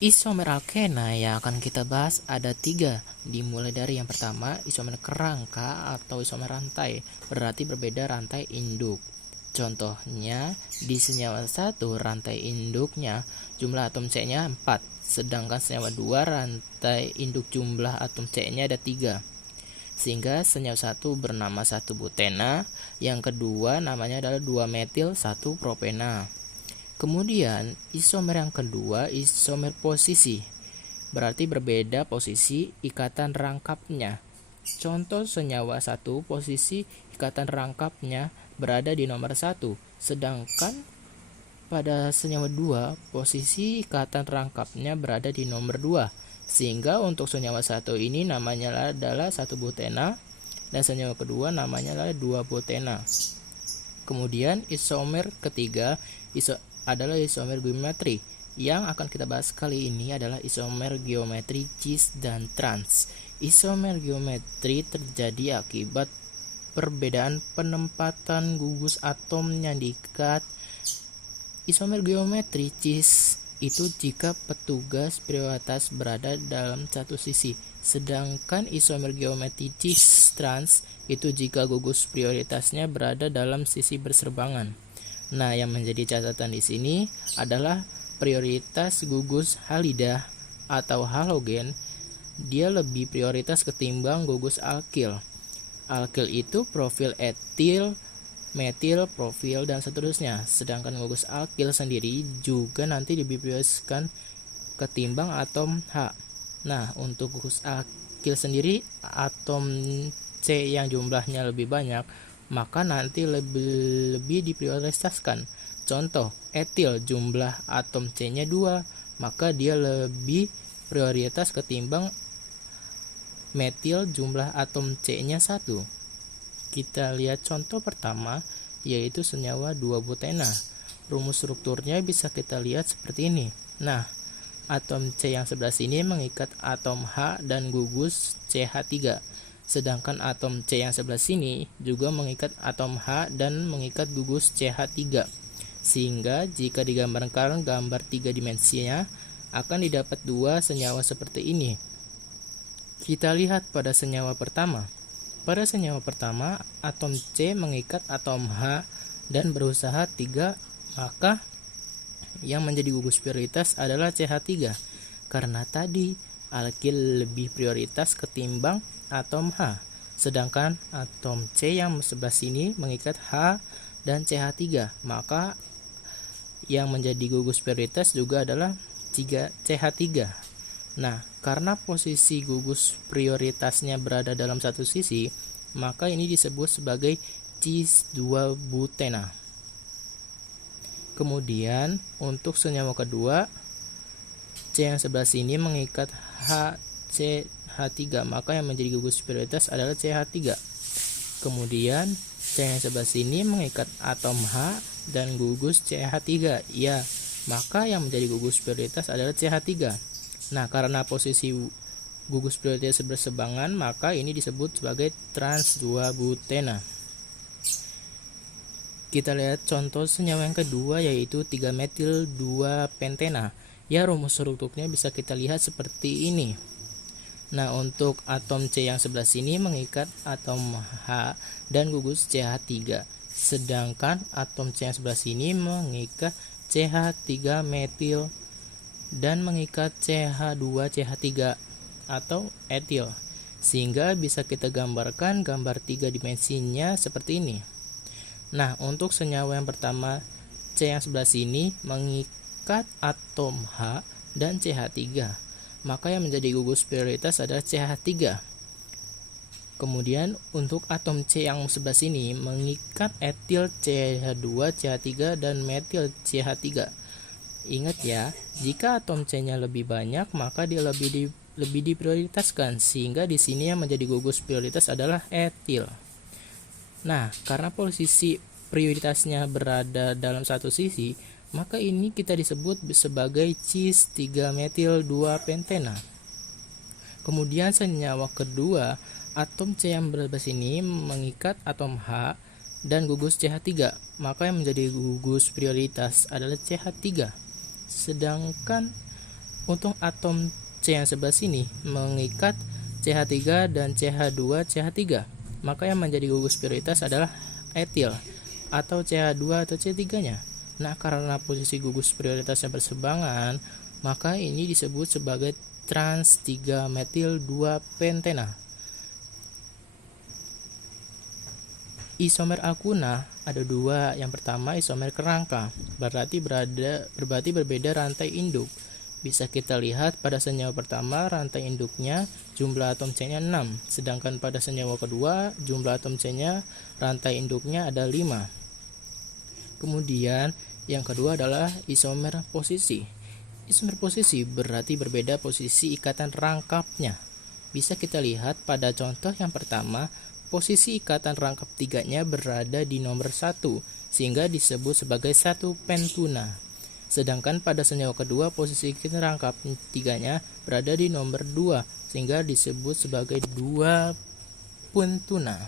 Isomer alkena yang akan kita bahas ada 3, dimulai dari yang pertama isomer kerangka atau isomer rantai, berarti berbeda rantai induk. Contohnya di senyawa 1 rantai induknya jumlah atom C-nya 4, sedangkan senyawa 2 rantai induk jumlah atom C-nya ada 3. Sehingga senyawa 1 bernama 1 butena, yang kedua namanya adalah 2 metil 1 propena. Kemudian isomer yang kedua isomer posisi, berarti berbeda posisi ikatan rangkapnya. Contoh senyawa 1 posisi ikatan rangkapnya berada di nomor 1, sedangkan pada senyawa 2 posisi ikatan rangkapnya berada di nomor 2. Sehingga untuk senyawa 1 ini namanya adalah 1 butena dan senyawa kedua namanya adalah 2 butena. Kemudian isomer ketiga adalah isomer geometri. Yang akan kita bahas kali ini adalah isomer geometri cis dan trans. Isomer geometri terjadi akibat perbedaan penempatan gugus atom yang diikat. Isomer geometri cis itu jika petugas prioritas berada dalam satu sisi, sedangkan isomer geometri cis trans itu jika gugus prioritasnya berada dalam sisi berserbangan. Nah, yang menjadi catatan di sini adalah prioritas gugus halida atau halogen, dia lebih prioritas ketimbang gugus alkil. Alkil itu profil etil, metil, profil, dan seterusnya. Sedangkan gugus alkil sendiri juga nanti lebih prioritaskan ketimbang atom H. Nah, untuk gugus alkil sendiri, atom C yang jumlahnya lebih banyak, maka nanti lebih diprioritaskan. Contoh, etil jumlah atom C-nya 2, maka dia lebih prioritas ketimbang metil jumlah atom C-nya 1. Kita lihat contoh pertama, yaitu senyawa 2 butena. Rumus strukturnya bisa kita lihat seperti ini. Nah, atom C yang sebelah sini mengikat atom H dan gugus CH3. Sedangkan atom C yang sebelah sini juga mengikat atom H dan mengikat gugus CH3. Sehingga jika digambarkan gambar 3 dimensinya akan didapat 2 senyawa seperti ini. Kita lihat pada senyawa pertama. Pada senyawa pertama, atom C mengikat atom H dan berusaha 3, maka yang menjadi gugus prioritas adalah CH3. Karena tadi alkil lebih prioritas ketimbang atom H. Sedangkan atom C yang sebelah sini mengikat H dan CH3, maka yang menjadi gugus prioritas juga adalah CH3. Nah, karena posisi gugus prioritasnya berada dalam satu sisi, maka ini disebut sebagai cis 2 butena. Kemudian untuk senyawa kedua, C yang sebelah sini mengikat CH3, maka yang menjadi gugus prioritas adalah CH3. Kemudian C yang sebelah sini mengikat atom H dan gugus CH3, ya, maka yang menjadi gugus prioritas adalah CH3. Nah, karena posisi gugus prioritas bersebangan, maka ini disebut sebagai trans 2 butena. Kita lihat contoh senyawa yang kedua, yaitu 3 metil 2 pentena. Ya, rumus strukturnya bisa kita lihat seperti ini. Nah, untuk atom C yang sebelah sini mengikat atom H dan gugus CH3. Sedangkan atom C yang sebelah sini mengikat CH3 metil dan mengikat CH2CH3 atau etil. Sehingga bisa kita gambarkan gambar 3 dimensinya seperti ini. Nah, untuk senyawa yang pertama, C yang sebelah sini mengikat atom H dan CH3, maka yang menjadi gugus prioritas adalah CH3. Kemudian untuk atom C yang sebelah sini mengikat etil CH2 CH3 dan metil CH3. Ingat ya, jika atom C-nya lebih banyak, maka dia lebih diprioritaskan, sehingga di sini yang menjadi gugus prioritas adalah etil. Nah, karena posisi prioritasnya berada dalam satu sisi, maka ini kita disebut sebagai cis 3 metil 2 pentena. Kemudian senyawa kedua, atom C yang berada sini mengikat atom H dan gugus CH3, maka yang menjadi gugus prioritas adalah CH3. Sedangkan Untuk atom C yang sebelah sini mengikat CH3 dan CH2 CH3, maka yang menjadi gugus prioritas adalah etil atau CH2 atau C3-nya. Nah, karena posisi gugus prioritasnya berseberangan, maka ini disebut sebagai trans 3 metil 2 pentena. Isomer alkuna ada dua. Yang pertama isomer kerangka, berarti berbeda rantai induk. Bisa kita lihat pada senyawa pertama rantai induknya jumlah atom C-nya 6, sedangkan pada senyawa kedua jumlah atom C-nya rantai induknya ada 5. Kemudian yang kedua adalah isomer posisi. Isomer posisi berarti berbeda posisi ikatan rangkapnya. Bisa kita lihat pada contoh yang pertama, posisi ikatan rangkap tiganya berada di nomor 1, sehingga disebut sebagai 1 pentuna. Sedangkan pada senyawa kedua, posisi ikatan rangkap tiganya berada di nomor 2, sehingga disebut sebagai 2 pentuna.